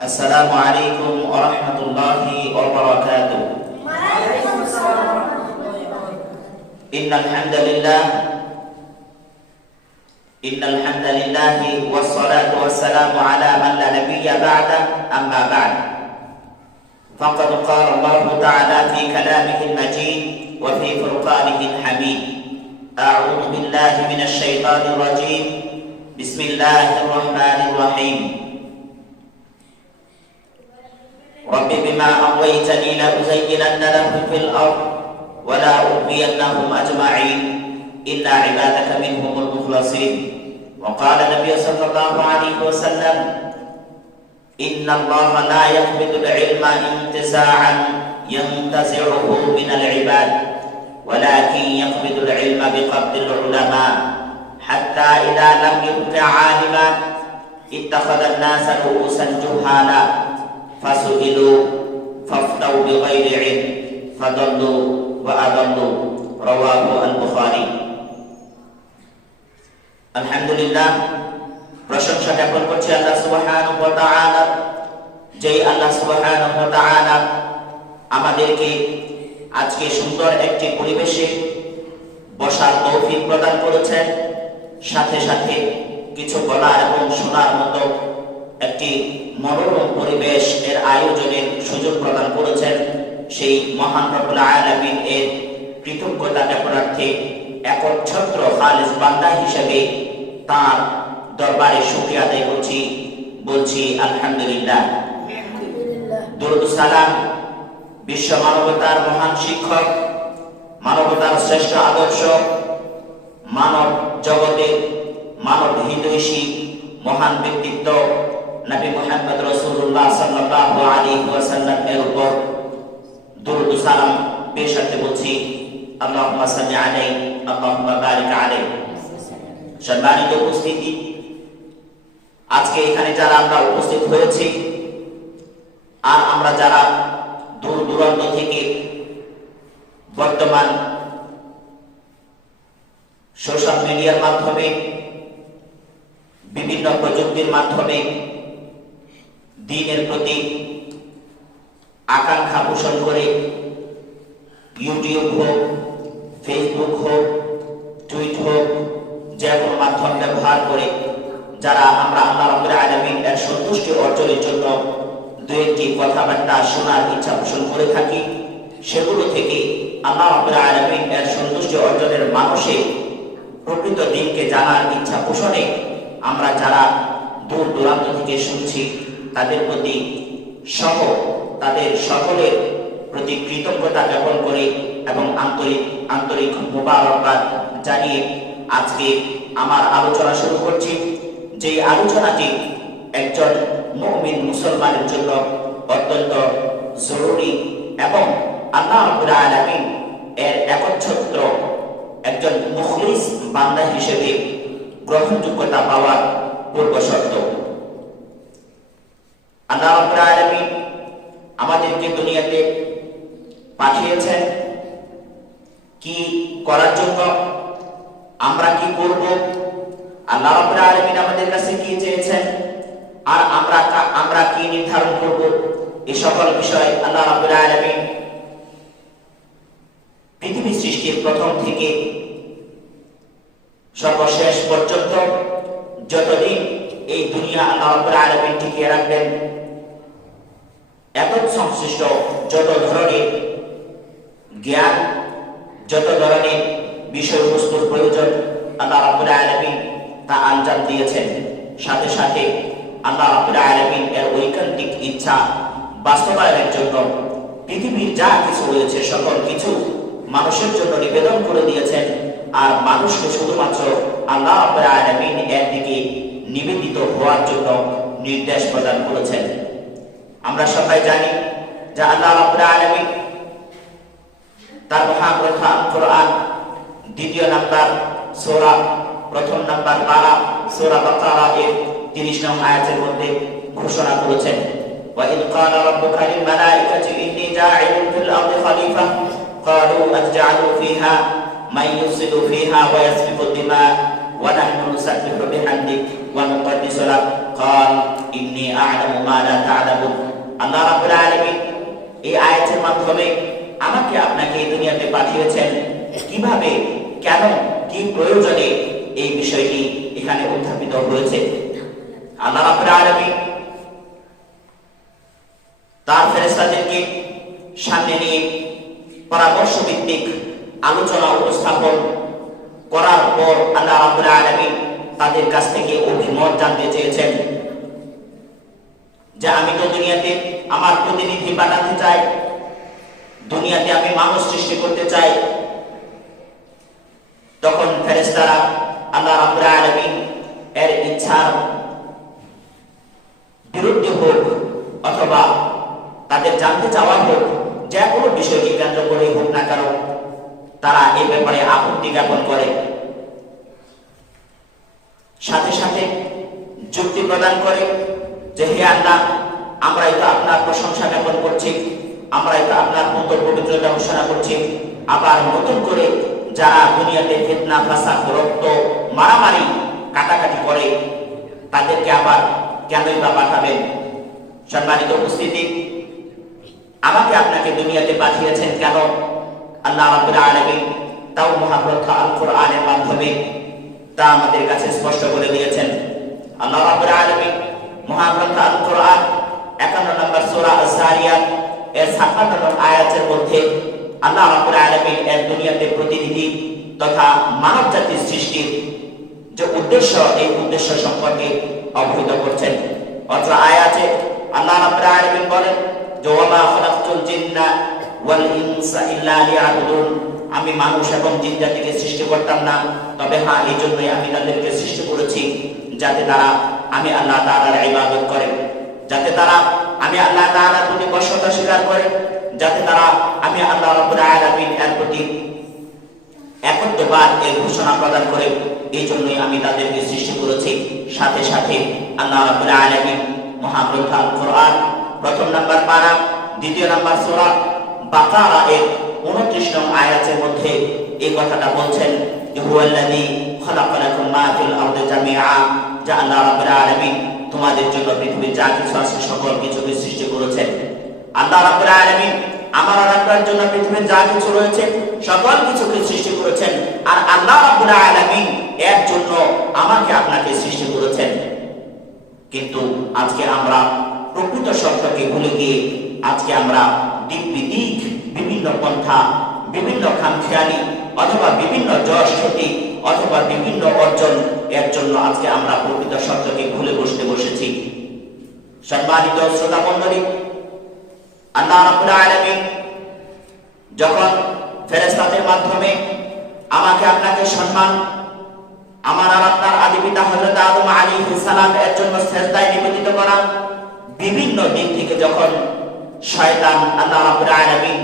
السلام عليكم ورحمة الله وبركاته. وعليكم السلام ورحمة الله وبركاته. إن الحمد لله والصلاة والسلام على من لا نبي بعده. أما بعد، فقد قال الله تعالى في كلامه المجيد وفي فرقانه الحميد: أعوذ بالله من الشيطان الرجيم. بسم الله الرحمن الرحيم. رب بما أغويتني لأزينن لهم في الأرض ولا أغوينهم أجمعين إلا عبادك منهم المخلصين. وقال النبي صلى الله عليه وسلم: إن الله لا يقبض العلم انتزاعا ينتزعه من العباد، ولكن يقبض العلم بقبض العلماء، حتى إذا لم يبق عالما اتخذ الناس رؤوسا جهالا فسئلوا فافتوا بغير علم فضلوا وأضلوا. رواه البخاري. আলহামদুলিল্লাহ, প্রশংসা জ্ঞাপন করছি আল্লাহ সুবহানাহু ওয়া তাআলা, যেই আল্লাহ সুবহানাহু ওয়া তাআলা আমাদেরকে আজকে সুন্দর একটি পরিবেশে বসার তৌফিক প্রদান করেছেন, সাথে সাথে কিছু বলার এবং শোনার মতো একটি মনোরম পরিবেশ এর আয়োজনের সুযোগ প্রদান করেছেন। সেই মহান রব্বুল আলামিন এর কৃতজ্ঞতা জ্ঞাপনার্থে একচ্ছত্র খালিস বান্দা হিসেবে তার দরবারে শুকরিয়া আদায় করছি, বলছি আলহামদুলিল্লাহ। দরুদ সালাম বিশ্ব মানবতার মহান শিক্ষক, মানবতার শ্রেষ্ঠ আদর্শ, মানব জগতের মানব হৃদয়সী মহান ব্যক্তিত্ব নবী মুহাম্মদ রাসূলুল্লাহ সাল্লাল্লাহু আলাইহি ওয়াসাল্লাম এর উপর দরুদ সালাম পেশ করতে বলছি। আল্লাহুম্মা সাল্লি আলাইহি আল্লাহুম্মা বারিক আলাইহি। সম্মানিত উপস্থিতি, আজকে এখানে যারা আমরা উপস্থিত হয়েছি আর আমরা যারা দূর দূরান্ত থেকে বর্তমান সোশ্যাল মিডিয়ার মাধ্যমে, বিভিন্ন প্রযুক্তির মাধ্যমে দ্বীনের প্রতি আকাঙ্ক্ষা পোষণ করে ইউটিউব হোক, ফেসবুক হোক, টুইট হোক, যে কোনো মাধ্যম ব্যবহার করে যারা আমরা আল্লাহ রাব্বুল আলামিন এর সন্তুষ্টি অর্জনের জন্য দু একটি কথাবার্তা শোনার ইচ্ছা পোষণ করে থাকি, সেগুলো থেকে আল্লাহ রাব্বুল আলামিন এর সন্তুষ্টি অর্জনের মানুষে প্রকৃত দিনকে জানার ইচ্ছা পোষণে আমরা যারা দূর দূরান্ত থেকে শুনছি তাদের প্রতি সহ তাদের সকলের প্রতি কৃতজ্ঞতা জ্ঞাপন করে এবং আন্তরিক মোবারকবাদ জানিয়ে আজকে আমার আলোচনা শুরু করছি। যে আলোচনাটি একজন মুমিন মুসলমানের জন্য অত্যন্ত জরুরি এবং আল্লাহ রাব্বুল আলামিন এর একচ্ছত্র একজন মুখলিস বান্দা হিসেবে গ্রহণযোগ্যতা পাওয়ার পূর্ব শর্ত। আল্লাহ রাব্বুল আলামিন আমাদেরকে দুনিয়াতে পাঠিয়েছেন কি করার জন্য, আমরা কি করব, আল্লাহ রাব্বুল আলামিন আমাদের কাছে কি চেয়েছেন আর আমরা কি নির্ধারণ করব, এই সকল বিষয় আল্লাহ রাব্বুল আলামিন পৃথিবী সৃষ্টির প্রথম থেকে সর্বশেষ পর্যন্ত যতদিন এই দুনিয়া আল্লাহ রাব্বুল আলামিন টিকিয়ে রাখবেন, এত সংশ্লিষ্ট যত ধরনের জ্ঞান, যত ধরনের বিষয়বস্তুর প্রয়োজন আল্লাহ রাব্বুল আলামিন তা আঞ্জাম দিয়েছেন। সাথে সাথে আল্লাহ রাব্বুল আলামিন এর ঐকান্তিক ইচ্ছা বাস্তবায়নের জন্য পৃথিবীর যা কিছু রয়েছে সকল কিছু মানুষের জন্য নিবেদন করে দিয়েছেন, আর মানুষকে শুধুমাত্র আল্লাহ রাব্বুল আলামিন এর দিকে নিবেদিত হওয়ার জন্য নির্দেশ প্রদান করেছেন। আমরা সবাই জানি যে আল্লাহ রাব্বুল আলামিন তার মহাগ্রন্থ আল কোরআন দ্বিতীয় নাম্বার সূরা প্রথম নাম্বার পারা সূরা বাকারা এর 30 নং আয়াতের মধ্যে ঘোষণা করেছেন, ওয়া ইয ক্বালা রাব্বুকা লিল মালাইকাতি ইন্নী জাইলুন ফিল আরদি খলিফা ক্বালু আতজালু ফিহা মান ইউফসিদু ফিহা ওয়া ইয়াসফিকু দিমা ওয়া নাহনু নুসাব্বিহু বিহামদিক ওয়া নুকদ্দিসু লাক قال إني أعلم ما لا تعلمون আল্লাহ রাব্বুল আলামিন এই আয়াতের মাধ্যমে আমাকে আপনাকে এই দুনিয়াতে পাঠিয়েছেন কিভাবে, কেন, কি প্রয়োজনে এই বিষয়টি এখানে উত্থাপিত হয়েছে। আল্লাহ রাব্বুল আলামিন তার ফেরেশতাদেরকে সামনে নিয়ে পরামর্শ ভিত্তিক আলোচনা উপস্থাপন করার পর আল্লাহ রাব্বুল আলামিন তাদের কাছ থেকে অভিমত জানতে চেয়েছেন যে আমি তো দুনিয়াতে আমার প্রতিনিধি পাঠাতে চাই, দুনিয়াতে আমি মানুষ সৃষ্টি করতে চাই। তখন ফেরেশতারা আল্লাহ রাব্বুল আলামিন এর ইচ্ছার বিরুদ্ধে হোক অথবা তাদের জানতে চাওয়া হোক, যে কোনো বিষয়কে কেন্দ্র করে হোক না কেন, তারা এই ব্যাপারে আপত্তি জ্ঞাপন করে, সাথে সাথে যুক্তি প্রদান করে যে হে আল্লাহ, আমরাই তো আপনার প্রশংসা জ্ঞাপন করছি, আমরাই তো আপনার মতো পবিত্রতা ঘোষণা করছি, আবার নতুন করে যারা দুনিয়াতে ফিতনা ফাসাদ রক্ত মারামারি কাটাকাটি করে তাদেরকে আবার কেনই বা পাঠাবেন। সম্মানিত উপস্থিতি, আমাকে আপনাকে দুনিয়াতে পাঠিয়েছেন কেন, আল্লাহ রাব্বুল আলামিন তাও মহাগ্রন্থ আল কোরআনের মাধ্যমে তা আমাদের কাছে স্পষ্ট করে দিয়েছেন। আল্লাহ রাব্বুল আলামিন মহাগ্রন্থ আল কোরআন 51 নম্বর সূরা আস-সারিয়াত এর 56 নম্বর আয়াতের মধ্যে আল্লাহ রাব্বুল আলামিন এর দুনিয়াতে প্রতিনিধি তথা মানব জাতির সৃষ্টির যে উদ্দেশ্য, এই উদ্দেশ্য সম্পর্কে অবহিত করছেন। অত্র আয়াতে আল্লাহ রাব্বুল আলামিন বলেন যে ওয়া খালাকতুল জিন্না ওয়াল ইনসা ইল্লা লিয়াবুদুন, আমি মানুষ এবং জিন জাতিকে সৃষ্টি করতাম না, তবে হ্যাঁ এই জন্যই আমি তাদেরকে সৃষ্টি করেছি যাতে তারা আমি আল্লাহ তাআলার ইবাদত করে, যাতে তারা আমি আল্লাহ তাআলার প্রতি বশ্যতা স্বীকার করে, যাতে তারা আমি আল্লাহ রাব্বুল আলামিন এর প্রতি একত্ববাদ এর ঘোষণা প্রদান করে, এই জন্যই আমি তাদেরকে সৃষ্টি করেছি। সাথে সাথে আল্লাহ রাব্বুল আলামিন মহাগ্রন্থ আল কোরআন 1 নম্বর পারা 2 নম্বর সূরা বাকারা এর 29 নং আয়াতের মধ্যে এই কথাটা বলছেন যে হুয়াল্লাযী খালাকা লাকুম মা ফিল আরদি জামিআ, যা আল্লাহ রাব্বুল আলামিন তোমাদের জন্য পৃথিবীর যা কিছু আছে সকল কিছুকে সৃষ্টি করেছেন। আল্লাহ রাব্বুল আলামিন আমার আর আপনার জন্য পৃথিবীর যা কিছু রয়েছে সকল কিছুকে সৃষ্টি করেছেন, আর আল্লাহ রাব্বুল আলামিন এর জন্য আমাকে আপনাকে সৃষ্টি করেছেন। কিন্তু আজকে আমরা প্রকৃত সত্যকে ভুলে গিয়ে আজকে আমরা দিক বিদিক, বিভিন্ন পন্থা, বিভিন্ন খামখেয়ালি অথবা বিভিন্ন যশ খ্যাতি অথবা বিভিন্ন অর্জন এর জন্য আজকে আমরা প্রকৃত সত্যকে ভুলে বসেছি। সম্মানিত শ্রোতা মণ্ডলী, আল্লাহ রাব্বুল আলামিন যখন ফেরেশতাদের মাধ্যমে আমাকে আপনাকে সম্মান, আমার আর আপনার আদি পিতা হযরত আদম আলাইহিস সালাম এর জন্য সিজদায় নিবেদিত করা, বিভিন্ন দিক থেকে যখন শয়তান আল্লাহ রাব্বুল আলামিন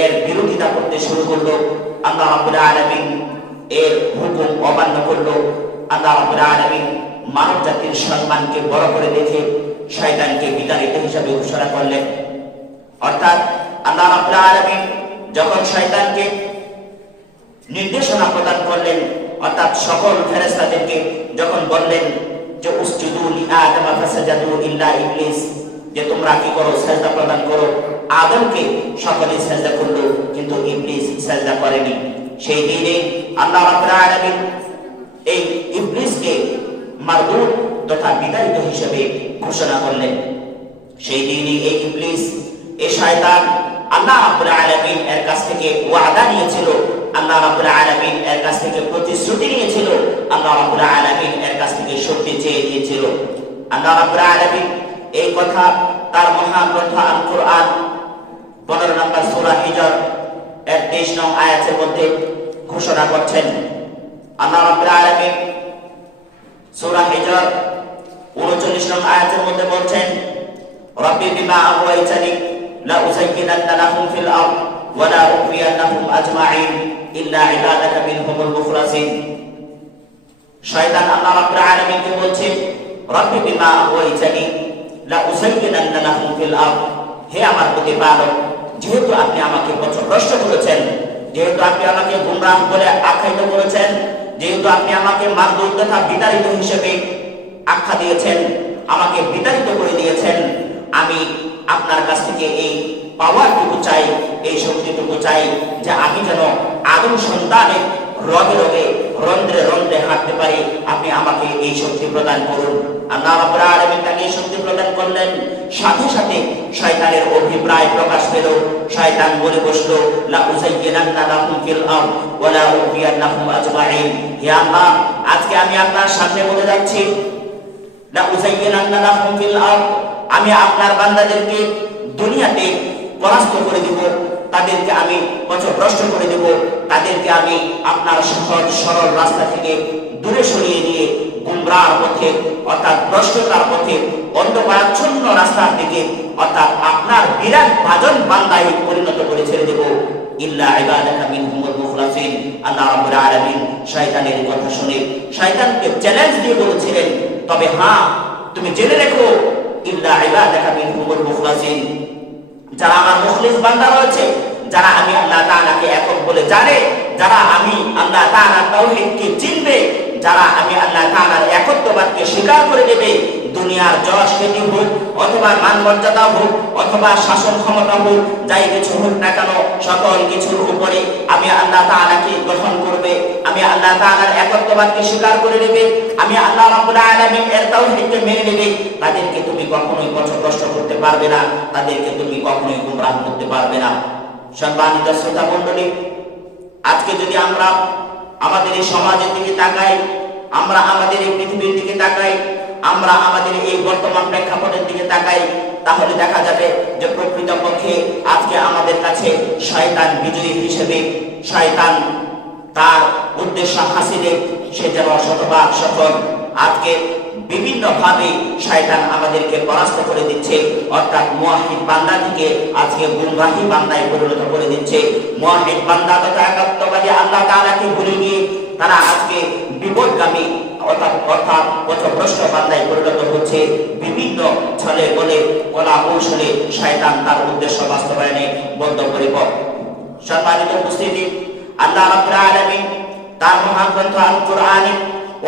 এর বিরোধিতা করতে শুরু করলো, আল্লাহ রাব্বুল আলামিন এর হুকুম অমান্য করলো, আল্লাহ রাব্বুল আলামিন মানব জাতির সম্মানকে বড় করে দেখে শয়তানকে বিতাড়িত হিসাবে ঘোষণা করলেন। অর্থাৎ আল্লাহ রাব্বুল আলামিন যখন শয়তানকে নির্দেশনা প্রদান করলেন, অর্থাৎ সকল ফেরেশতাদেরকে যখন বললেন যে উসজুদু লি আদম ফাসাজাদু ইল্লা ইবলিস, যে তোমরা কি করো, সিজদা প্রদান করো, আদমকে সকলে সিজদা করলো কিন্তু ইবলিস সিজদা করেনি। সেই দিনে আল্লাহ রাব্বুল আলামিন এই ইবলিসকে মারদুদ তথা বিতাড়িত হিসেবে ঘোষণা করলেন। সেই দিনে এই ইবলিস, এই শয়তান আল্লাহ রাব্বুল আলামিন এর কাছ থেকে ওয়াদা নিয়েছিল, আল্লাহ রাব্বুল আলামিন এর কাছ থেকে প্রতিশ্রুতি নিয়েছিল, আল্লাহ রাব্বুল আলামিন এর কাছ থেকে শক্তি চেয়ে নিয়েছিল। আল্লাহ রাব্বুল আলামিন এই কথা তার মহাগ্রন্থ আল কোরআন 15 নম্বর সূরা হিজর এর 23 নং আয়াতের মধ্যে ঘোষণা করছেন। আল্লাহ রাব্বুল আলামিন সূরা হিজর 39 নং আয়াতের মধ্যে বলছেন রাব্বি বিমা আগওয়াইতানি লা উযায়্যিনান্না লাহুম ফিল আরদ ওয়া লা উগওয়িয়ান্নাহুম আজমাইন ইল্লা ইবাদাকা মিনহুমুল মুখলাসিন। শয়তান আল্লাহ রাব্বুল আলামিনকে বলছে রাব্বি বিমা আগওয়াইতানি লা উযায়্যিনান্না লাহুম ফিল আরদ, হে আমার প্রতিপালক, যেহেতু আপনি আমাকে পথভ্রষ্ট করেছেন, যেহেতু আপনি আমাকে গুমরাহ বলে আখ্যায়িত করেছেন, যেহেতু আপনি আমাকে মারদুদ তথা বিতাড়িত হিসেবে আখ্যা দিয়েছেন, আমাকে বিতাড়িত করে দিয়েছেন। আমি আপনার কাছ থেকে এই পাওয়ারটুকু চাই, এই শক্তিটুকু চাই যে আমি যেন আদম সন্তানের রগে রগে রন্ধ্রে রন্ধ্রে হাঁটতে পারি। আপনি আমাকে এই শক্তি প্রদান করুন। আল্লাহ রাব্বুল আলামিন তাকে এই শক্তি প্রদান করলেন। সাথে সাথে শয়তানের অভিপ্রায় প্রকাশ পেল। শয়তান বলে বসলো, লা উযায়্যিনান্না লাহুম ফিল আরদ ওয়া লা উগফিয়ান্নাহুম আজমাইন। হে আল্লাহ, আজকে আমি আপনার সামনে বলে যাচ্ছি, লা উযায়্যিনান্না লাহুম ফিল আরদ, আমি আপনার বান্দাদেরকে দুনিয়াতে পরাস্ত করে দিব, তাদেরকে আমি পথভ্রষ্ট করে দেব, তাদেরকে আমি আপনার সহজ সরল রাস্তা থেকে দূরে সরিয়ে নিয়ে গুমরাহ পথে অর্থাৎ ভ্রষ্টতার পথে অন্ধকারাচ্ছন্ন রাস্তার দিকে অর্থাৎ আপনার বিরাট ভাজন বান্দায় পরিণত করে ছেড়ে দেব। ইল্লা ইবাদাকা মিনহুমুল মুখলাসিন। আল্লাহ রাব্বুল আলামিন শয়তানের কথা শুনে শয়তানকে চ্যালেঞ্জ দিয়ে বলেছিলেন, তবে হ্যাঁ, তুমি জেনে রেখো, ইল্লা ইবাদাকা মিনহুমুল মুখলাসিন, যারা আমার মুখলিস বান্দা রয়েছে, যারা আমি আল্লাহ তাআলাকে একক বলে জানে, যারা আমি আল্লাহ তাআলার তাওহীদকে চিনবে, যারা আমি আল্লাহ তাআলার একত্ববাদকে স্বীকার করে নেবে, দুনিয়ার যশ খ্যাতি হোক অথবা মান মর্যাদা হোক অথবা শাসন ক্ষমতা হোক, যাই কিছু হোক না কেন, সকল কিছুর উপরে আমি আল্লাহ তাআলাকে গ্রহণ করবে, আমি আল্লাহ তাআলার একত্ববাদকে স্বীকার করে নেবে, আমি আল্লাহ রাব্বুল আলামিন এর তাওহীদকে মেনে নেবে, তাদেরকে তুমি কখনোই পথভ্রষ্ট করতে পারবে না, তাদেরকে তুমি কখনোই গুমরাহ করতে পারবে না। সম্মানিত শ্রোতা মণ্ডলী, আজকে যদি আমরা আমাদের এই সমাজের দিকে তাকাই, আমরা আমাদের এই পৃথিবীর দিকে তাকাই, আমরা আমাদের এই বর্তমান প্রেক্ষাপটের দিকে তাকাই, তাহলে দেখা যাবে যে প্রকৃতপক্ষে আজকে আমাদের কাছে শয়তান বিজয়ী হিসেবে, শয়তান তার উদ্দেশ্য হাসিলে সে যেন শতভাগ সফল। আজকে বিভিন্ন ভাবে শয়তান আমাদেরকে পরাস্ত করে দিচ্ছে, অর্থাৎ মুয়াহিদ বান্দা থেকে আজকে গুমরাহী বান্দায় পরিণত করে দিচ্ছে। মুয়াহিদ বান্দা তথা একাত্মবাদী আল্লাহ তাআলাকে ভুলে গিয়ে তারা আজকে বিপদগামী অর্থাৎ পথভ্রষ্ট বান্দায় পরিণত হচ্ছে। বিভিন্ন ছলে বলে কলা কৌশলে শয়তান তার উদ্দেশ্য বাস্তবায়নে বদ্ধপরিকর। সম্মানিত উপস্থিতি, আল্লাহ রাব্বুল আলামিন তার মহাগ্রন্থ আল কোরআনে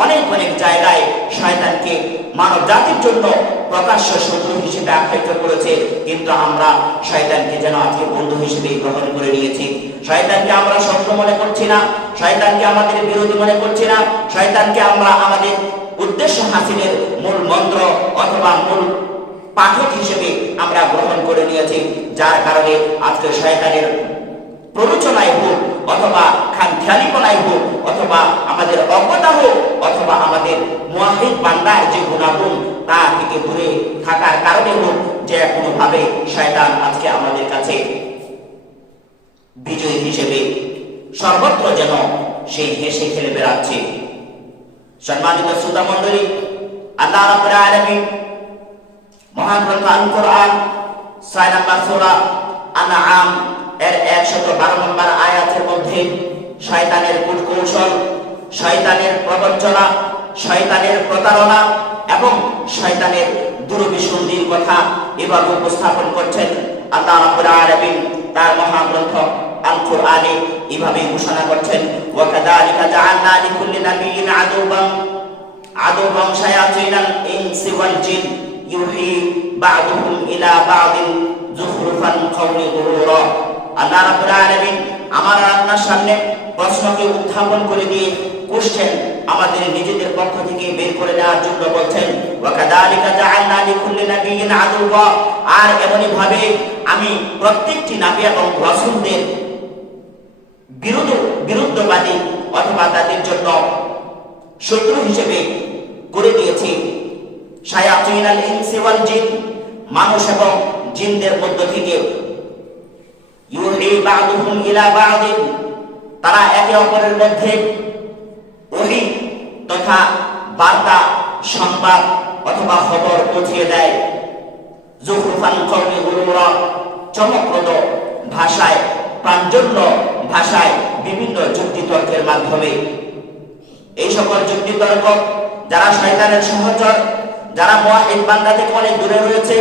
অনেক অনেক জায়গায় শয়তানকে মানব জাতির জন্য প্রকাশ্য শত্রু হিসেবে আখ্যায়িত করেছে, কিন্তু আমরা শয়তানকে যেন আজকে বন্ধু হিসেবে গ্রহণ করে নিয়েছি। শয়তানকে আমরা শত্রু মনে করছি না, শয়তানকে আমাদের বিরোধী মনে করছি না, শয়তানকে আমরা আমাদের উদ্দেশ্য হাসিলের মূল মন্ত্র অথবা মূল পাঠক হিসেবে আমরা গ্রহণ করে নিয়েছি, যার কারণে আজকে শয়তানের প্ররোচনায় হোক অথবা খামখেয়ালিপনায় হোক অথবা আমাদের অজ্ঞতা হোক অথবা আমাদের মুয়াহিদ বান্দার যে গুণাগুণ তা থেকে দূরে থাকার কারণে হোক, যে কোনোভাবে শয়তান আজকে আমাদের কাছে বিজয়ী হিসেবে সর্বত্র যেন সেই হেসে খেলে বেড়াচ্ছে। সম্মানিত শ্রোতা মণ্ডলী, আল্লাহ রাব্বুল আলামিন মহাগ্রন্থ আল কোরআন 6 নম্বর সূরা আনআম এর 112 নম্বর আয়াতের মধ্যে শয়তানের কূটকৌশল, শয়তানের প্রবঞ্চনা, শয়তানের প্রতারণা এবং শয়তানের দুরভিসন্ধির কথা এভাবে উপস্থাপন করছেন। আল্লাহ রাব্বুল আলামিন তার মহাগ্রন্থ আল কোরআনে এভাবে ঘোষণা করছেন, ওয়া কাযালিকা জাআলনা লিকুল্লি নাবিয়্যিন আদুওয়ান শায়াতিনাল ইনসি ওয়াল জিন ইউহি বা'দুহুম ইলা বা'দিন যুখরুফাল কাওলি গুরুরা। আল্লাহ রাব্বুল আলামিন আমার আপনার সামনে প্রশ্নকে উত্থাপন করে দিয়ে কোশ্চেন আমাদের নিজেদের পক্ষ থেকে বের করে নেওয়ার জন্য বলছেন, ওয়া কাযালিকা জাআলনা লিকুল্লি নাবিয়্যিন আদুওয়া, আর এমনি ভাবে আমি প্রত্যেকটি নবী এবং রাসূলদের বিরুদ্ধবাদী অথবা তাদের জন্য শত্রু হিসেবে করে দিয়েছি। শায়াতিনাল ইনসি ওয়াল জিন, মানুষ এবং জিনদের মধ্য থেকে, ইউহি বা'দুহুম ইলা বা'দিন, তারা একে অপরের মধ্যে ওহী তথা বার্তা, সংবাদ অথবা খবর পৌঁছিয়ে দেয়। যুখরুফাল কাওলি গুরুরা, চমকপ্রদ ভাষায়, প্রাঞ্জন্য ভাষায় বিভিন্ন যুক্তিতর্কের মাধ্যমে। এই সকল যুক্তিতর্ক যারা শয়তানের সহচর, যারা মুয়াহিদ বান্দা থেকে অনেক দূরে রয়েছে,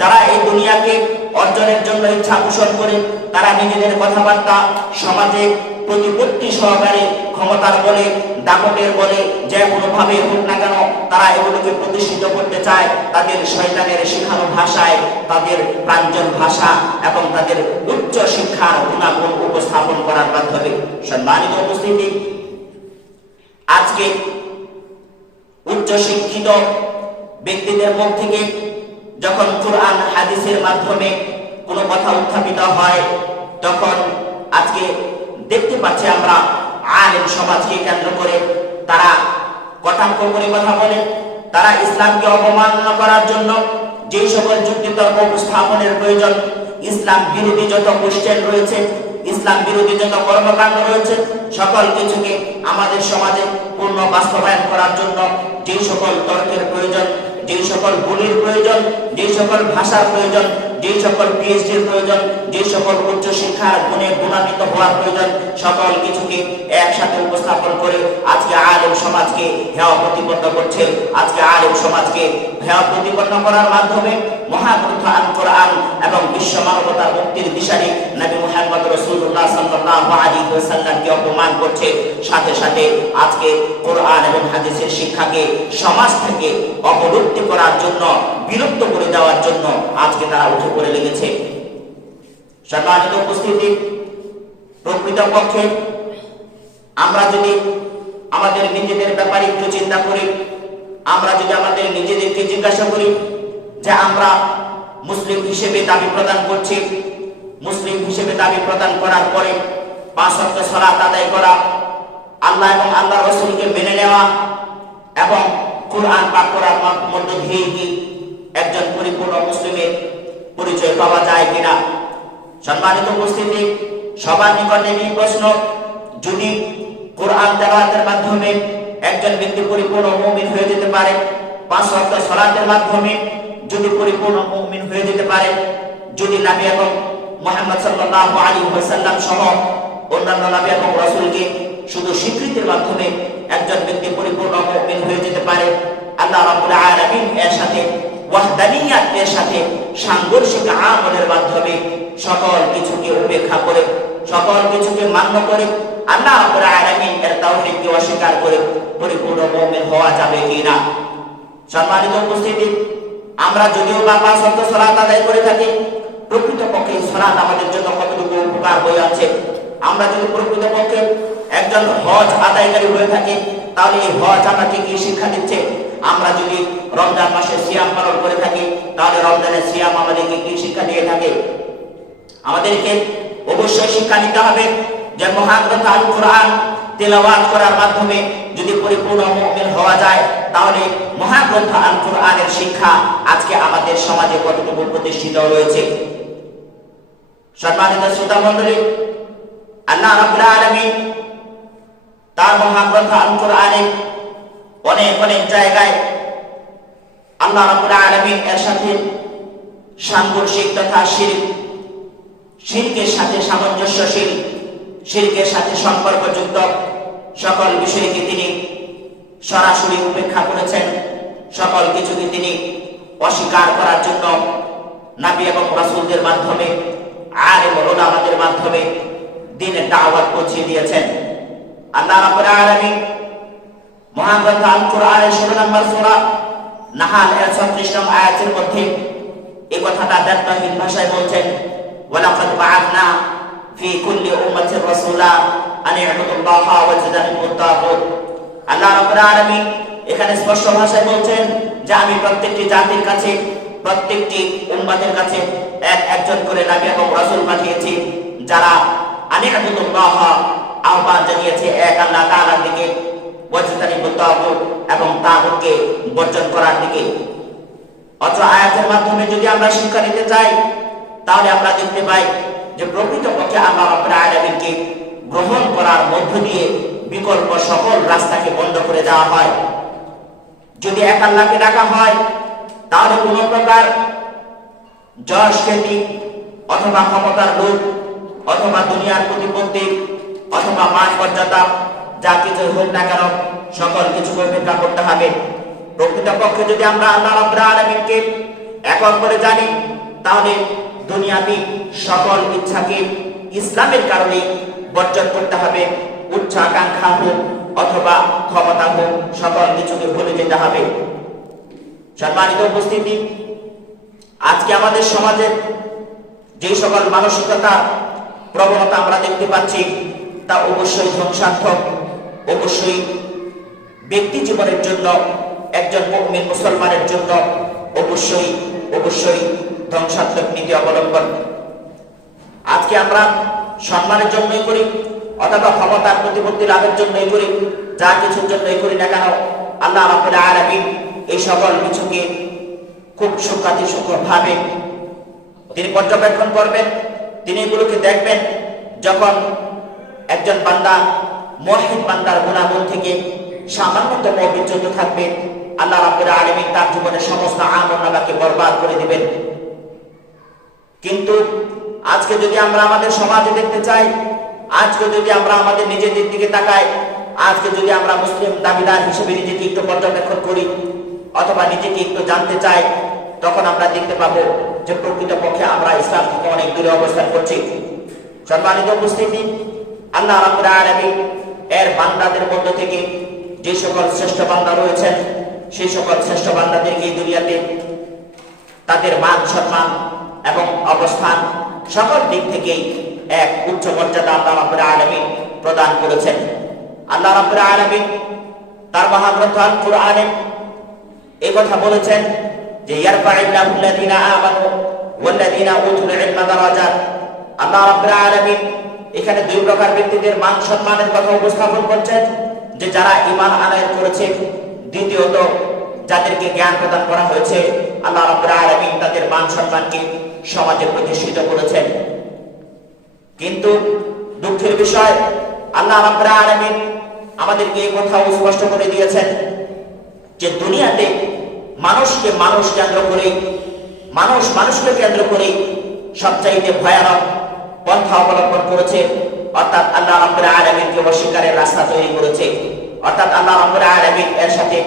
যারা এই দুনিয়াকে অর্জনের জন্য ইচ্ছা পোষণ করে তারা নিজেদের কথাবার্তা সমাজে প্রতিপত্তি সহকারে ক্ষমতার বলে, দাপটের বলে, যে কোনোভাবে হোক না কেন তারা এগুলোকে প্রতিষ্ঠিত করতে চায় তাদের শয়তানের শেখানো ভাষায়, তাদের প্রাঞ্জল ভাষা এবং তাদের উচ্চ শিক্ষার গুণাগুণ উপস্থাপন করার মাধ্যমে। সম্মানিত উপস্থিতি, আজকে উচ্চ শিক্ষিত ব্যক্তিদের মুখ থেকে যখন কুরআন হাদিসের মাধ্যমে কোনো কথা উত্থাপিত হয়, তখন আজকে দেখতে পাচ্ছি আমরা আলেম সমাজকে কেন্দ্র করে তারা কটাক্ষ করে কথা বলে। তারা ইসলামকে অবমাননা করার জন্য যে সকল যুক্তিতর্ক উপস্থাপনের প্রয়োজন, ইসলাম বিরোধী যত কোশ্চেন রয়েছে, ইসলাম বিরোধী যত কর্মকাণ্ড রয়েছে, সকল কিছুকে আমাদের সমাজে পূর্ণ বাস্তবায়ন করার জন্য যে সকল তর্কের প্রয়োজন, যে সকল বলির প্রয়োজন, যে সকল ভাষার প্রয়োজন, যে সকল পিএইচডির প্রয়োজন, যে সকল উচ্চ শিক্ষার গুণে গুণান্বিত হওয়ার প্রয়োজন, সকল কিছুকে একসাথে উপস্থাপন করে আজকে আলেম সমাজকে হেয় প্রতিপন্ন করছে। আজকে আলেম সমাজকে হেয় প্রতিপন্ন করার মাধ্যমে মহাগ্রন্থ আল কোরআন এবং বিশ্ব মানবতার মুক্তির দিশারি নবী মুহাম্মদ রাসূলুল্লাহ সাল্লাল্লাহু আলাইহি ওয়াসাল্লামকে অপমান করছে। সাথে সাথে আজকে কোরআন এবং হাদিসের শিক্ষাকে সমাজ থেকে অবলুপ্তি করার জন্য, বিলুপ্ত করে দেওয়ার জন্য আজকে তারা উঠে পড়ে লেগেছে। সম্মানিত উপস্থিতি, প্রকৃতপক্ষে আমরা যদি আমাদের নিজেদের ব্যাপারে একটু চিন্তা করি, আমরা যদি আমাদের নিজেদেরকে জিজ্ঞাসা করি যে আমরা মুসলিম হিসেবে দাবি প্রদান করছি, মুসলিম হিসেবে দাবি প্রদান করার পরে 5 ওয়াক্ত সালাত আদায় করা, আল্লাহ এবং আল্লাহর রাসূলকে মেনে নেওয়া এবং কুরআন পাঠ করার মধ্য দিয়ে কি একজন পরিপূর্ণ মুসলিমের পরিচয় পাওয়া যায় কিনা? সম্মানিত উপস্থিতি, সবার নিকটে এই প্রশ্ন, যদি কোরআন তেলাওয়াতের মাধ্যমে একজন ব্যক্তি পরিপূর্ণ মুমিন হয়ে যেতে পারে, 5 ওয়াক্ত সালাতের মাধ্যমে যদি পরিপূর্ণ মুমিন হয়ে যেতে পারে, যদি নবী এবং মুহাম্মদ সাল্লাল্লাহু আলাইহি ওয়াসাল্লাম সহ অন্যান্য নবী এবং রাসূলকে শুধু স্বীকৃতির মাধ্যমে একজন ব্যক্তি পরিপূর্ণ মুমিন হয়ে যেতে পারে, আল্লাহ রাব্বুল আলামিন এর সাথে ওয়াহদানিয়াত এর সাথে সাংঘর্ষিক আমলের মাধ্যমে সকল কিছুকে উপেক্ষা করে, সকল কিছুকে মান্য করে আল্লাহ রাব্বুল আলামিন এর তাওহীদকে অস্বীকার করে পরিপূর্ণ মুমিন হওয়া যাবে কিনা? সম্মানিত উপস্থিতি, আমরা যদিও বা 5 ওয়াক্ত সালাত আদায় করে থাকি, প্রকৃতপক্ষে সালাত আমাদের জন্য কতটুকু উপকার হয়ে আছে? আমরা যদি প্রকৃতপক্ষে একজন হজ আদায়কারী হয়ে থাকি, তাহলে এই হজ আমাকে কি শিক্ষা দিচ্ছে? আমরা যদি রমজান মাসে সিয়াম পালন করে থাকি, তাহলে রমজানের সিয়াম আমাদেরকে কি শিক্ষা দিয়ে থাকে? আমাদেরকে অবশ্যই শিক্ষা নিতে হবে যে মহাগ্রন্থ আল কোরআন তেলাওয়াত করার মাধ্যমে যদি পরিপূর্ণ মুমিন হওয়া যায়, তাহলে মহাগ্রন্থ আল কোরআনের শিক্ষা আজকে আমাদের সমাজে কতটুকু প্রতিষ্ঠিত রয়েছে। সম্মানিত শ্রোতা মণ্ডলী, আল্লাহ রাব্বুল আলামিন তার মহাগ্রন্থ আল কোরআনে অনেক অনেক জায়গায় আল্লাহ রাব্বুল আলামিন এর সাথে সাংঘর্ষিক তথা শিরকের সাথে সামঞ্জস্যশীল, শিরকের সাথে সম্পর্কযুক্ত সকল বিষয়কে তিনি সরাসরি উপেক্ষা করেছেন। সকল কিছুকে তিনি অস্বীকার করার জন্য নবী এবং রাসূলদের মাধ্যমে, আলেম উলামাদের মাধ্যমে দ্বীনের দাওয়াত পৌঁছে দিয়েছেন। আল্লাহ রাব্বুল আলামিন মহাগ্রন্থ আল কোরআনের 16 নম্বর সূরা নাহাল এর 36 নম্বর আয়াতের মধ্যে এই কথাটা ব্যর্থহীন ভাষায় বলছেন, ওয়ালাকাদ বা'আথনা ফি কুল্লি উম্মাতির রাসূলা আন ই'বুদুল্লাহা ওয়াজতানিবুত তাগুত। আল্লাহ রাব্বুল আলামিন এখানে স্পষ্ট ভাষায় বলছেন যে আমি প্রত্যেকটি জাতির কাছে, প্রত্যেকটি উম্মতের কাছে একজন করে নবী এবং রাসূল পাঠিয়েছি, যারা আন ই'বুদুল্লাহা আহ্বান জানিয়েছে এক আল্লাহ তাআলার দিকে, ওয়াজতানিবুত তাগুত এবং তাগুতকে বর্জন করার দিকে। অত্র আয়াতের মাধ্যমে যদি আমরা শিক্ষা নিতে চাই, তাহলে আমরা দেখতে পাই যে প্রকৃতপক্ষে আল্লাহ রাব্বুল আলামিনকে গ্রহণ করার মধ্য দিয়ে বিকল্প সকল রাস্তাকে বন্ধ করে দেওয়া হয়। যদি এক আল্লাহকে ডাকা হয়, তাহলে কোনো প্রকার যশ খ্যাতি অথবা ক্ষমতার লোভ অথবা দুনিয়ার প্রতিপত্তি অথবা মান মর্যাদা যা কিছু হোক না কেন, সকল কিছুকে উপেক্ষা করতে হবে। প্রকৃতপক্ষে যদি আমরা আল্লাহ রাব্বুল আলামিনকে একক করে জানি, তাহলে দুনিয়াবি সকল ইচ্ছাকে ইসলামের কারণে বর্জন করতে হবে। উচ্চাকাঙ্ক্ষা হোক অথবা ক্ষমতা হোক, সকল কিছুকে ভুলে যেতে হবে। সম্মানিত উপস্থিতি, আজকে আমাদের সমাজে যে সকল মানসিকতা প্রবণতা আমরা দেখতে পাচ্ছি তা অবশ্যই ধ্বংসাত্মক, অবশ্যই ব্যক্তি জীবনের জন্য, একজন মুমিন মুসলমানের জন্য অবশ্যই অবশ্যই ধ্বংসাত্মক নীতি অবলম্বন। আজকে আমরা সম্মানের জন্যই করি অথবা ক্ষমতার প্রতিপত্তি লাভের জন্যই করি, যা কিছুর জন্যই করি না কেন, আল্লাহ রাব্বুল আলামিন এই সকল কিছুকে খুব সূক্ষ্মভাবে তিনি পর্যবেক্ষণ করবেন। তিনি এগুলোকে দেখবেন যখন একজন বান্দা মুওয়াহহিদ বান্দার গুনাহগুণ থেকে সামান্যতম বিচ্যুত থাকবে, আল্লাহ রাব্বুল আলামিন তার জীবনের সমস্ত আমলনামাকে বরবাদ করে দিবেন। কিন্তু আজকে যদি আমরা আমাদের সমাজে দেখতে চাই, আজকে যদি আমরা আমাদের নিজেদের দিকে তাকাই, আজকে যদি আমরা মুসলিম দাবিদার হিসেবে নিজেকে একটু পর্যবেক্ষণ করি অথবা নিজেকে একটু জানতে চাই, তখন আমরা দেখতে পাবো যে প্রকৃতপক্ষে আমরা ইসলাম থেকে অনেক দূরে অবস্থান করছি। সম্মানিত উপস্থিতি, আল্লাহ রাব্বুল আলামিন এর বান্দাদের মধ্য থেকে যে সকল শ্রেষ্ঠ বান্দা রয়েছেন, সেই সকল শ্রেষ্ঠ বান্দাদেরকে এই দুনিয়াতে তাদের মান সম্মান এবং অবস্থান সকল দিক থেকেই এক উচ্চ মর্যাদা আল্লাহ রাব্বুল আলামিন প্রদান করেছেন। আল্লাহ রাব্বুল আলামিন তার মহাগ্রন্থ আল কুরআনে এই কথা বলেছেন যে ইয়ারফা'িল্লাহু আল্লাযীনা আমানু ওয়াল্লাযীনা উতুল ইলমা দারাজাত। আল্লাহ রাব্বুল আলামিন এখানে দুই প্রকার ব্যক্তিদের মান সম্মানের কথা উপস্থাপন করছেন, যে যারা ঈমান আনয়ন করেছে, দ্বিতীয়ত যাদেরকে জ্ঞান প্রদান করা হয়েছে, আল্লাহ রাব্বুল আলামিন তাদের মান সম্মানকে সমাজে প্রতিষ্ঠিত করেছেন। কিন্তু দুঃখের বিষয়, আল্লাহ রাব্বুল আলামিন আমাদেরকে এই কথা স্পষ্ট করে দিয়েছেন যে দুনিয়াতে মানুষকে মানুষ কেন্দ্র করে, মানুষকে কেন্দ্র করে সবচাইতে ভয়ানক পন্থা অবলম্বন করেছে, অর্থাৎ আল্লাহ রাব্বুল আলামিনকে অস্বীকারের রাস্তা তৈরি করেছে, অর্থাৎ আল্লাহ রাব্বুল আলামিন এর সাথে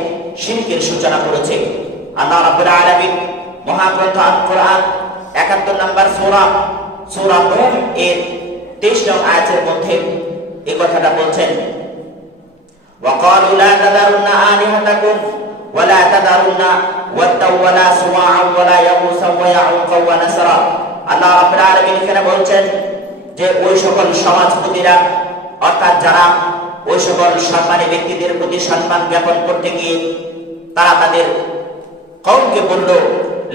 শিরকের সূচনা করেছে। আল্লাহ রাব্বুল আলামিন মহাগ্রন্থ আল কুরআন 71 নম্বর সূরা নূহ এর 23 নং আয়াতের মধ্যে এই কথাটা বলছেন, وقالوا لا تذرن آلهتكم ولا تذرن ودا ولا سواعا ولا يغوث ويعوق ونسرا। আল্লাহ রাব্বুল আলামিন এখানে বলছেন যে ওই সকল সমাজপতিরা, অর্থাৎ যারা ওই সকল সম্মানী ব্যক্তিদের প্রতি সম্মান জ্ঞাপন করতে গিয়ে তারা তাদের কওমকে বলল,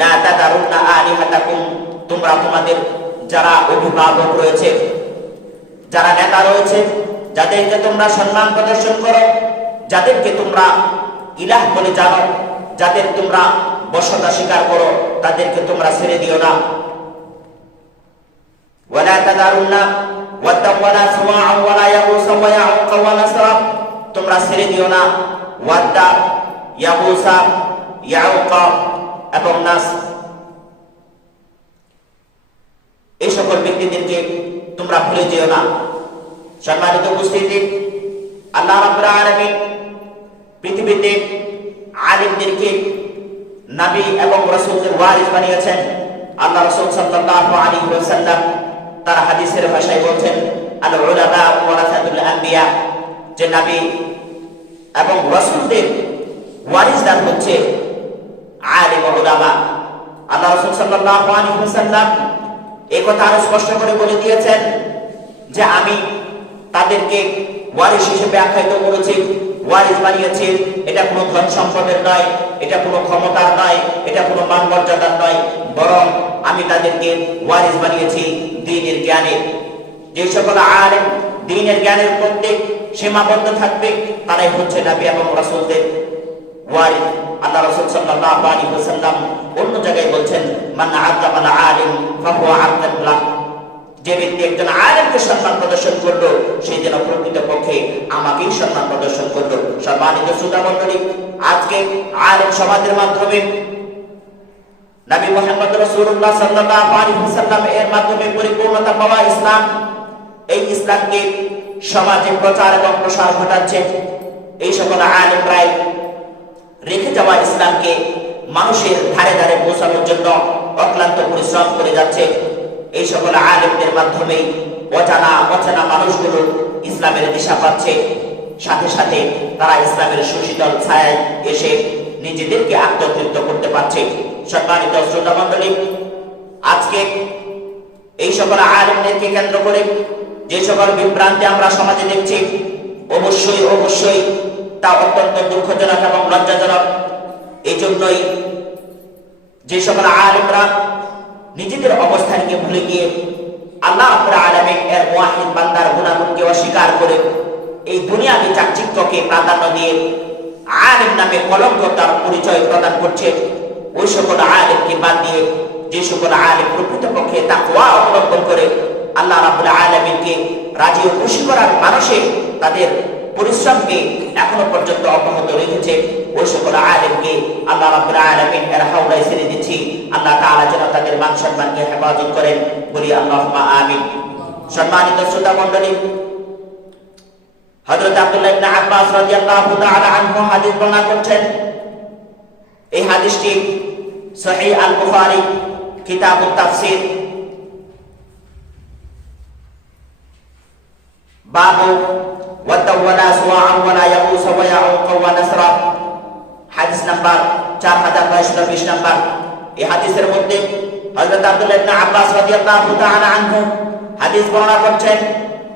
লা তাদারুন্না আলিহাতাকুম, তোমরা তোমাদের যারা অভিভাবক রয়েছে, যারা নেতা রয়েছে, যাদেরকে তোমরা সম্মান প্রদর্শন করো, যাদেরকে তোমরা ইলাহ বলে জানো, যাদের তোমরা বশতা স্বীকার করো, তাদেরকে তোমরা ছেড়ে দিও না। ওয়ালা তাদারুন্না ওয়াদা ওয়ালা সুওয়া ওয়ালা ইয়াগুস ওয়া ইয়াউক ওয়া নাসরা, তোমরা ছেড়ে দিও না ওয়াদা, ইয়াগুসা, ইয়াউক এবং নাস, এই সকল ব্যক্তিদেরকে তোমরা ভুলে যেও না। সম্মানিত উপস্থিতি, আল্লাহ রাব্বুল আলামিন পৃথিবীতে আলিমদেরকে নবী এবং রাসূলদের ওয়ারিস বানিয়েছেন। আল্লাহ রাসূল সাল্লাল্লাহু আলাইহি ওয়াসাল্লাম তার হাদিসের ভাষায় বলছেন, আল উলামা ওয়ারাসাতুল আম্বিয়া, যে নবী এবং রাসূলদের ওয়ারিসদার হচ্ছে আলিম ও উলামা। আল্লাহ রাসূল সাল্লাল্লাহু আলাইহি ওয়াসাল্লাম এই কথা আরো স্পষ্ট করে বলে দিয়েছেন যে আমি তাদেরকে ওয়ারিস হিসেবে আখ্যায়িত করেছি, ওয়ারিস বানিয়েছি। এটা কোনো ধন সম্পদের নয়, এটা কোনো ক্ষমতার নয়, এটা কোনো মান মর্যাদার নয়, বরং আমি তাদেরকে ওয়ারিস বানিয়েছি দ্বীনের জ্ঞানে। যে সকল আলেম দ্বীনের জ্ঞানের প্রত্যেক সীমাবদ্ধ থাকবে, তারাই হচ্ছে নবী এবং রাসূলদের ওয়ারিস। আল্লাহ রাসূল সাল্লাল্লাহু আলাইহি ওয়াসাল্লাম অন্য জায়গায় বলছেন, মান আযামাল আলিম ফাহুয়া আবদুল্লাহ, যে ব্যক্তি একজন আলেমকে সম্মান প্রদর্শন করলো, সেই যেন প্রকৃতপক্ষে আমাকেই সম্মান প্রদর্শন করলো। সম্মানিত শ্রোতা মণ্ডলী, আজকে আলেম সমাজের মাধ্যমে নবী মুহাম্মদ রাসূলুল্লাহ সাল্লাল্লাহু আলাইহি ওয়াসাল্লাম এর মাধ্যমে পরিপূর্ণতা পাওয়া ইসলাম, এই ইসলামকে সমাজে প্রচার এবং প্রসার ঘটাচ্ছে। এই সকল আলেমরাই রেখে যাওয়া ইসলামকে মানুষের ধারে ধারে পৌঁছানোর জন্য অক্লান্ত পরিশ্রম করে যাচ্ছে। এই সকল আলেমদের মাধ্যমেই অজানা অচেনা মানুষগুলো ইসলামের দিশা পাচ্ছে, সাথে সাথে তারা ইসলামের সুশীতল ছায়ায় এসে নিজেদেরকে আত্মতৃপ্ত করতে পারছে। সম্মানিত শ্রোতা মণ্ডলী, আজকে এই সকল আলেমদেরকে কেন্দ্র করে যে সকল বিভ্রান্তি আমরা সমাজে দেখছি, অবশ্যই অবশ্যই তা অত্যন্ত দুঃখজনক এবং লজ্জাজনক। এই জন্যই যে সকল আলেমরা নিজেদের অবস্থানকে ভুলে গিয়ে আল্লাহ রাব্বুল আলামিন এর মুওয়াহিদ বান্দার গুনাহগুলোকে অস্বীকার করে এই দুনিয়াবী চাকচিক্যকে প্রাধান্য দিয়ে আলেম নামে কলঙ্ক তার পরিচয় প্রদান করছে, ওই সকল আলেমকে বাদ দিয়ে যে সকল আলেম প্রকৃতপক্ষে তাকওয়া অবলম্বন করে আল্লাহ রাব্বুল আলামিনকে রাজি ও খুশি করার মানুষে তাদের পরিশ্রমকে এখনো পর্যন্ত অব্যাহত রেখেছে, ওই সকল আলেমকে আল্লাহ রাব্বুল আলামিন এর হাওলায় ছেড়ে দিচ্ছি। আল্লাহ তাআলা যেন তাদের মান সম্মানকে হেফাজত করেন, বলি আল্লাহুম্মা আমিন। সম্মানিত শ্রোতা মণ্ডলী, হযরত আব্দুল্লাহ ইবনে আব্বাস রাদিয়াল্লাহু তাআলা আনহু হাদিস বর্ণনা করছেন। এই হাদিসটি সহিহ আল বুখারী কিতাবুত তাফসীর বাবু ওয়াতাওয়ালা সুআআন ওয়ালা ইয়াগুস ওয়া ইয়াউক ওয়া নাসরা, হাদিস নাম্বার 4920 নাম্বার। এই হাদিসের মধ্যে হযরত আব্দুল্লাহ ইবনে আব্বাস রাদিয়াল্লাহু তাআলা আনহু হাদিস বর্ণনা করছেন,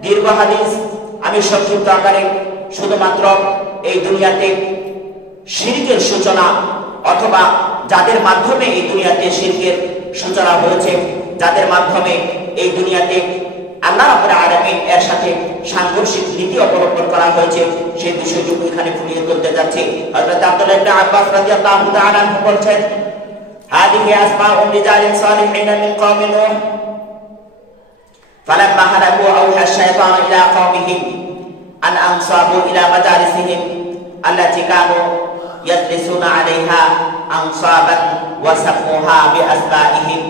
দীর্ঘ হাদিস। আমি সংক্ষিপ্ত আকারে শুধুমাত্র এই দুনিয়াতে শিরকের সূচনা অথবা যাদের মাধ্যমে এই দুনিয়াতে শিরকের সূচনা হয়েছে, যাদের মাধ্যমে এই দুনিয়াতে আল্লাহ রাব্বুল আলামিন এর সাথে সাংঘর্ষিক নীতি অবলম্বন করা হয়েছে, সেই বিষয়টুকু এখানে ফুটিয়ে তুলতে যাচ্ছি। হযরত আব্দুল্লাহ ইবনে আব্বাস রাদিয়াল্লাহু তাআলা আনহু বলেন, হাদিহি আসমাউ রিজালিন সালিহিন মিন কওমি নূহ ফালাম্মা হালাকু আওহা আশ-শাইতানু ইলা কওমিহিম আন আনসাবু ইলা মাজালিসিহিম আল্লাতী কানু ইয়াজলিসুনা আলাইহা আনসাবান ওয়া সাফুহা বিআসবাইহিম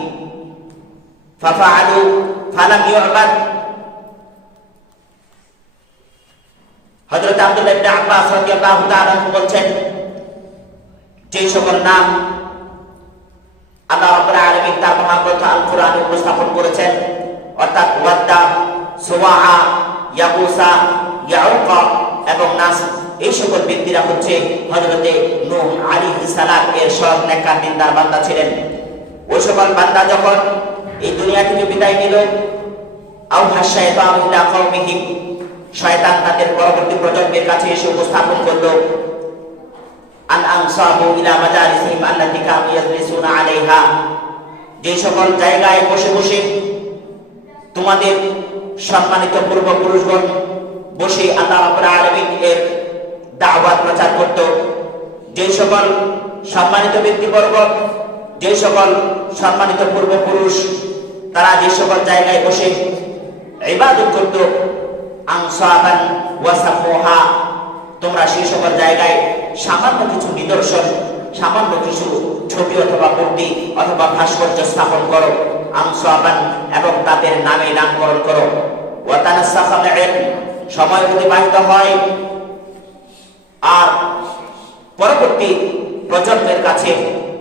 ফাফআলু ফালাম ইউবাদ। হযরত আব্দুল্লাহ ইবনে আব্বাস রাদিয়াল্লাহু তাআলা বলেন, যে সকল নাম আল্লাহ রাব্বুল আলামিন তার মহাগ্রন্থ আল কোরআনে উপস্থাপন করেছেন, অর্থাৎ ওয়াদ্দা, সুওয়া, ইয়াগুসা, ইয়াউকা এবং নাস, এই সকল ব্যক্তিরা হচ্ছে হযরতে নূহ আলাইহিস সালাম এর সব নেককার দিনদার বান্দা ছিলেন। ওই সকল বান্দা যখন এই দুনিয়া থেকে বিদায় নিল, আওহা শাইতানু ইলা কওমিহিম, শয়তান তাদের পরবর্তী প্রজন্মের কাছে এসে উপস্থাপন করলো, আন আনসাবু ইলা মাজালিসিহিম আল্লাতী কানু ইয়াজলিসুনা আলাইহা, যে সকল জায়গায় বসে বসে তোমাদের সম্মানিত পূর্বপুরুষগণ বসে আল্লাহ রাব্বুল আলামিন এর দাওয়াত প্রচার করত, যে সকল সম্মানিত ব্যক্তিবর্গ, যে সকল সম্মানিত পূর্বপুরুষ তারা যে সকল জায়গায় বসে ইবাদত করত, আনসাবান ওয়া সাফুহা, তোমরা সেই সকল জায়গায় সামান্য কিছু নিদর্শন, সামান্য কিছু ছবি অথবা মূর্তি অথবা ভাস্কর্য স্থাপন করো, আনসাবান এবং তাদের নামে নামকরণ করো, ওয়া তানাসসাখা বিল, সময় অতিবাহিত হয় আর পরবর্তী প্রজন্মের কাছে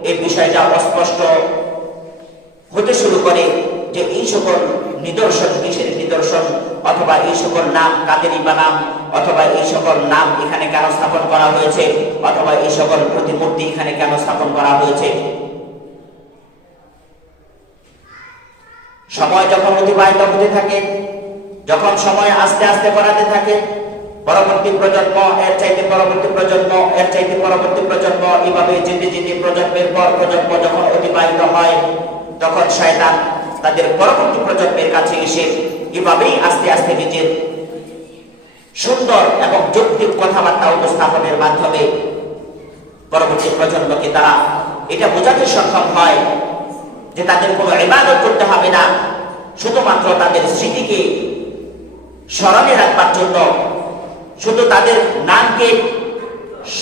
এই বিষয়টা অস্পষ্ট হতে শুরু করে যে এই সকল নিদর্শন কিসের নিদর্শন, অথবা এই সকল নাম কাদেরই বা নাম, অথবা এই সকল নাম এখানে কেন স্থাপন করা হয়েছে, অথবা এই সকল প্রতিমূর্তি এখানে কেন স্থাপন করা হয়েছে। সময় যখন অতিবাহিত হতে থাকে, যখন সময় আস্তে আস্তে বাড়াতে থাকে, পরবর্তী প্রজন্ম এর চাইতে পরবর্তী প্রজন্ম এর চাইতে পরবর্তী প্রজন্ম, এভাবে যেতে যেতে প্রজন্মের পর প্রজন্ম যখন অতিবাহিত হয়, তখন শয়তান তাদের পরবর্তী প্রজন্মের কাছে এসে এভাবেই আস্তে আস্তে নিজের সুন্দর এবং যৌক্তিক কথাবার্তা উপস্থাপনের মাধ্যমে পরবর্তী প্রজন্মকে তারা এটা বোঝাতে সক্ষম হয় যে তাদের কোনো ইবাদত করতে হবে না, শুধুমাত্র তাদের স্মৃতিকে স্মরণে রাখবার জন্য, শুধু তাদের নামকে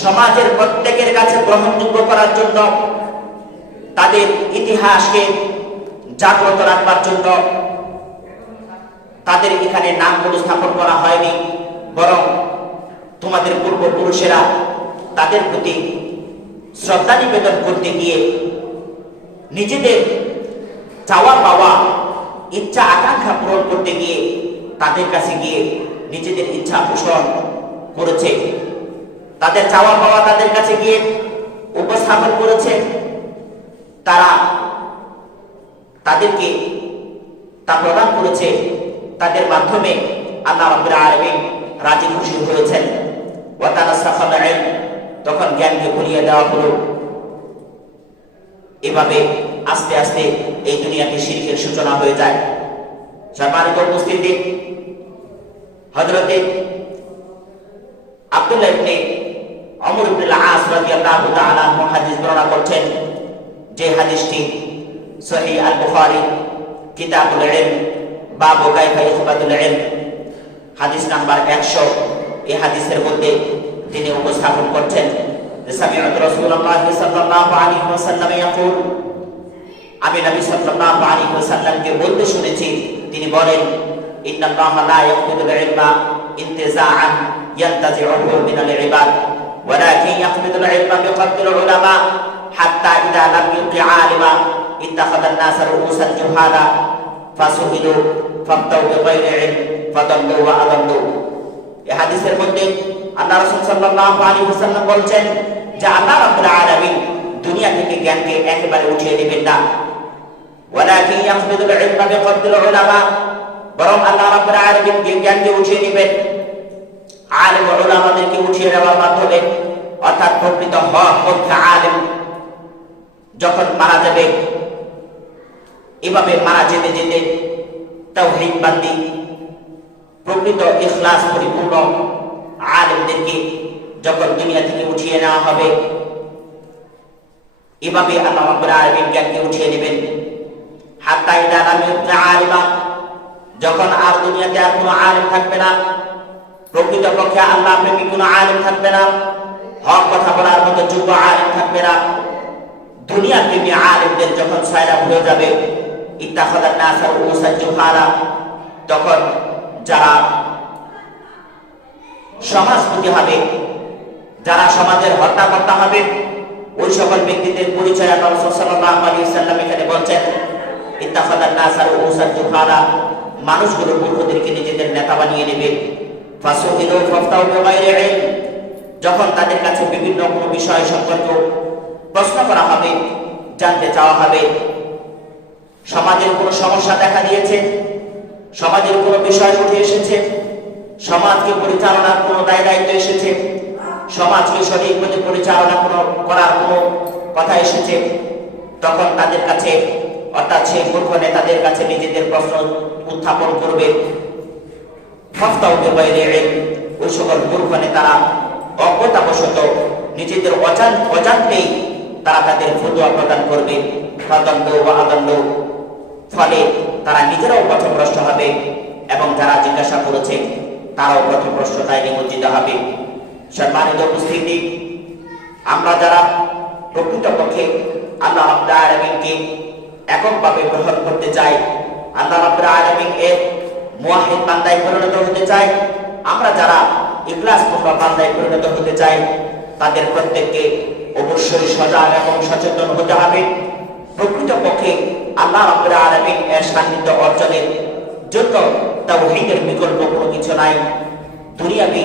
সমাজের প্রত্যেকের কাছে গ্রহণযোগ্য করার জন্য, তাদের ইতিহাসকে জাগ্রত রাখবার জন্য তাদের এখানে নামগুলো স্থাপন করা হয়নি, বরং তোমাদের পূর্বপুরুষেরা তাদের প্রতি শ্রদ্ধা নিবেদন করতে গিয়ে নিজেদের চাওয়া পাওয়া ইচ্ছা আকাঙ্ক্ষা পূরণ করতে গিয়ে তাদের কাছে গিয়ে নিজেদের ইচ্ছা পোষণ করেছে, তাদের চাওয়া পাওয়া তাদের কাছে গিয়ে উপস্থাপন করেছে। তারা তাদেরকে তা প্রদান করেছে, তাদের মাধ্যমে আল্লাহ রাব্বুল আলামিন রাজি খুশি হয়েছেন। ওয়া তানাসাখাল ইলম, তখন জ্ঞানকে ভুলিয়ে দেওয়া হলো। এভাবে আস্তে আস্তে এই দুনিয়াতে শিরকের সূচনা হয়ে যায়। সম্মানিত উপস্থিতি, হযরতে আব্দুল্লাহ ইবনে আমর ইবনে আল-আস রাদিয়াল্লাহু তাআলা আনহু হাদিস বর্ণনা করছেন, যে হাদিসটি সহিহ আল-বুখারী কিতাবুল ইলম বাবু কাইফা ইসবাতুল ইলম হাদিস নাম্বার 100। এই হাদিসের মধ্যে তিনি উপস্থাপন করছেন যে সামি'তু রাসূলুল্লাহ সাল্লাল্লাহু আলাইহি ওয়াসাল্লাম ইয়াকুল, আমি নবী সাল্লাল্লাহু আলাইহি ওয়াসাল্লামকে বলতে শুনেছি, তিনি বলেন, ইন্নাল্লাহা লা ইয়াকবিদুল ইলমা ইনতিজাআন ইয়ানতাজি'ুহু মিনাল ইবাদ ওয়ালাকিন ইয়াকবিদুল ইলমা বিকদরিল উলামা হাত্তা ইযা লাম ইউকি আলিমা ইত্তাখাযান নাস রুউসান জুহালা ফাসুইলু ফাফতাউ বিগাইরি ইলম ফাদাল্লু ওয়া আদাল্লু। এই হাদিসের মধ্যে আল্লাহ রাসূল সাল্লাল্লাহু আলাইহি ওয়াসাল্লাম বলছেন যে আল্লাহ রাব্বুল আলামিন দুনিয়া থেকে জ্ঞানকে একেবারে উঠিয়ে দিবেন না, ওয়ালাকিন ইয়াকবিদুল ইলমা বিকদরিল উলামা, বরং আল্লাহ রাব্বুল আলামিন জ্ঞানকে উঠিয়ে দিবেন আলিম ও উলামাদেরকে উঠিয়ে দেওয়ার মাধ্যমে। অর্থাৎ প্রকৃত হক পন্থী আলিম যখন মারা যাবে, এভাবে মারা যেতে যেতে তাওহীদবাদী প্রকৃত ইখলাস পরিপূর্ণ আলিমদেরকে যখন দুনিয়া থেকে উঠিয়ে নেওয়া হবে, এভাবে আল্লাহ রাব্বুল আলামিন জ্ঞানকে উঠিয়ে নেবেন। হাত্তা ইযা লাম ইউকি আলিমা, যখন আর দুনিয়াতে আর কোনো আলিম থাকবে না, প্রকৃত পক্ষে আল্লাহ প্রেমিক কোনো আলিম থাকবে না, হক কথা বলার মতো যোগ্য আলিম থাকবে না, দুনিয়া প্রেমী আলিমদের যখন সায়রা হয়ে যাবে, ইত্তাখাযান নাস রুউসান জুহালা, তখন যারা সমাজপতি হবে, যারা সমাজের হর্তাকর্তা হবে, ওই সকল ব্যক্তিদের পরিচয় আল্লাহ রাসূল সাল্লাল্লাহু আলাইহি ওয়াসাল্লাম এখানে বলছেন, ইত্তাখাযান নাস রুউসান জুহালা, মানুষগুলো মূর্খদেরকে নিজেদের নেতা বানিয়ে নেবে। ফাসুইলু ফাফতাউ বিগাইরি ইলম, যখন তাদের কাছে বিভিন্ন কোনো বিষয় সম্পর্কে প্রশ্ন করা হবে, জানতে চাওয়া হবে, সমাজের কোনো সমস্যা দেখা দিয়েছে, সমাজের কোনো বিষয় উঠে এসেছে, সমাজকে পরিচালনার কোনো দায় দায়িত্ব এসেছে, সমাজকে সঠিকভাবে পরিচালনা করার কোনো কথা এসেছে, তখন তাদের কাছে, অর্থাৎ সেই মূর্খ নেতাদের কাছে নিজেদের প্রশ্ন উত্থাপন করবে। ফাফতাউ বিগাইরি ইলম, ওই সকল মূর্খ নেতারা অজ্ঞতাবশত নিজেদের অজান্তেই তারা তাদের ফতোয়া প্রদান করবে। ফাদাল্লু ওয়া আদাল্লু, ফলে তারা নিজেরাও পথভ্রষ্ট হবে এবং যারা জিজ্ঞাসা করেছে তারাও পথভ্রষ্টতায় নিমজ্জিত হবে। সম্মানিত উপস্থিতি, আমরা যারা প্রকৃতপক্ষে আল্লাহ রাব্বুল আলামিনকে এককভাবে গ্রহণ করতে চাই, আল্লাহ রাব্বুল আলামিন এর মুওয়াহিদ বান্দায় পরিণত হতে চাই, আমরা যারা ইখলাসপূর্ণ বান্দায় পরিণত হতে চাই, তাদের প্রত্যেককে অবশ্যই সজাগ এবং সচেতন হতে হবে। প্রকৃতপক্ষে আল্লাহ রাব্বুল আলামিন এর সান্নিধ্য অর্জনের জন্য তাওহীদের বিকল্প কোনো কিছু নাই। দুনিয়াবি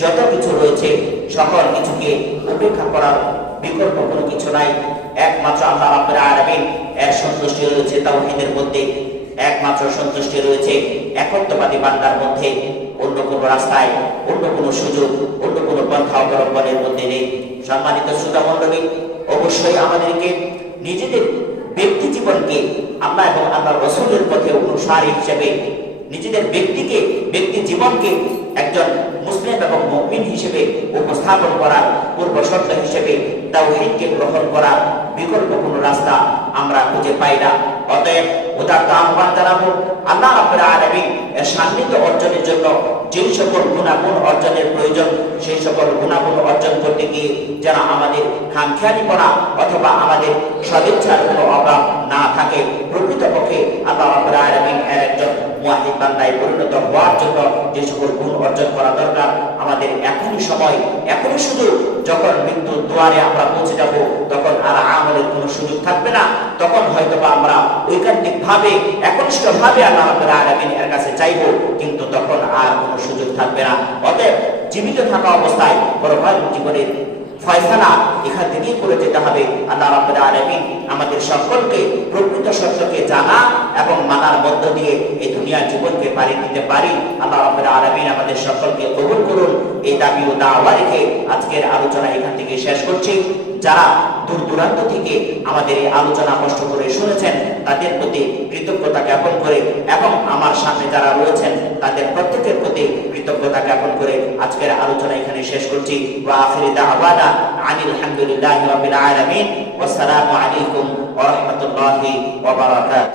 যত কিছু রয়েছে সকল কিছুকে উপেক্ষা করার বিকল্প কোনো কিছু নাই। একমাত্র আল্লাহ রাব্বুল আলামিন এর সন্তুষ্টি রয়েছে তাওহীদের মধ্যে, একমাত্র সন্তুষ্টি রয়েছে একত্ববাদী বান্দার মধ্যে। অন্য কোনো রাস্তায়, অন্য কোনো সুযোগ, অন্য কোনো পন্থা অবলম্বনের মধ্যে নেই। সম্মানিত শ্রোতা মণ্ডলী, অবশ্যই আমাদেরকে নিজেদের ব্যক্তি জীবনকে আল্লাহ এবং আল্লাহর রাসূলের পথে অনুসারী হিসেবে, নিজেদের ব্যক্তি জীবনকে একজন মুসলিম এবং মুমিন হিসেবে উপস্থাপন করার পূর্ব শর্ত হিসেবে তাওহীদকে গ্রহণ করার বিকল্প কোনো রাস্তা আমরা খুঁজে পাই না। অতএব উদাত্ত আহ্বান জানাবো, আল্লাহ রাব্বুল আলামিন এর সান্নিধ্য অর্জনের জন্য যে সকল গুণাগুণ অর্জনের প্রয়োজন, সেই সকল গুণাগুণ অর্জন করতে গিয়ে যেন আমাদের খামখেয়ালি করা অথবা আমাদের সদিচ্ছার কোনো অভাব না থাকে। প্রকৃতপক্ষে আল্লাহ রাব্বুল আলামিন এর একজন মুওয়াহিদ বান্দায় পরিণত হওয়ার জন্য যে সকল গুণ অর্জন করা দরকার আমাদের এখনই সময়, এখনই সুযোগ। যখন মৃত্যুর দুয়ারে আমরা পৌঁছে যাব তখন আর আমলের কোনো সুযোগ থাকবে না। তখন হয়তোবা আমরা ঐকান্তিক ভাবে একনিষ্ঠ ভাবে আল্লাহ রাব্বুল আলামিন এর কাছে চাইবো, কিন্তু তখন আর কোনো সুযোগ থাকবে না। অতএব জীবিত থাকা অবস্থায় পরকালীন জীবনের ফয়সালা এখান থেকেই করে যেতে হবে। আল্লাহ রাব্বুল আলামিন আমাদের সকলকে প্রকৃত সত্যকে জানা এবং মানার মধ্য দিয়ে এই দুনিয়ার জীবনকে পাড়ি দিতে পারি। আল্লাহ রাব্বুল আলামিন আমাদের সকলকে কবুল করুন। এই দাবি ও দাওয়া রেখে আজকের আলোচনা এখান থেকে শেষ করছি। যারা দূর দূরান্ত থেকে আমাদের এই আলোচনা কষ্ট করে শুনেছেন তাদের প্রতি কৃতজ্ঞতা জ্ঞাপন করে এবং আমার সামনে যারা রয়েছেন তাদের প্রত্যেকের প্রতি কৃতজ্ঞতা জ্ঞাপন করে আজকের আলোচনা এখানে শেষ করছি। ওয়া আখিরু দাওয়ানা আনিল হামদুলিল্লাহি রাব্বিল আলামিন। ওয়াসসালামু আলাইকুম ওয়া রাহমাতুল্লাহি ওয়া বারাকাতুহু।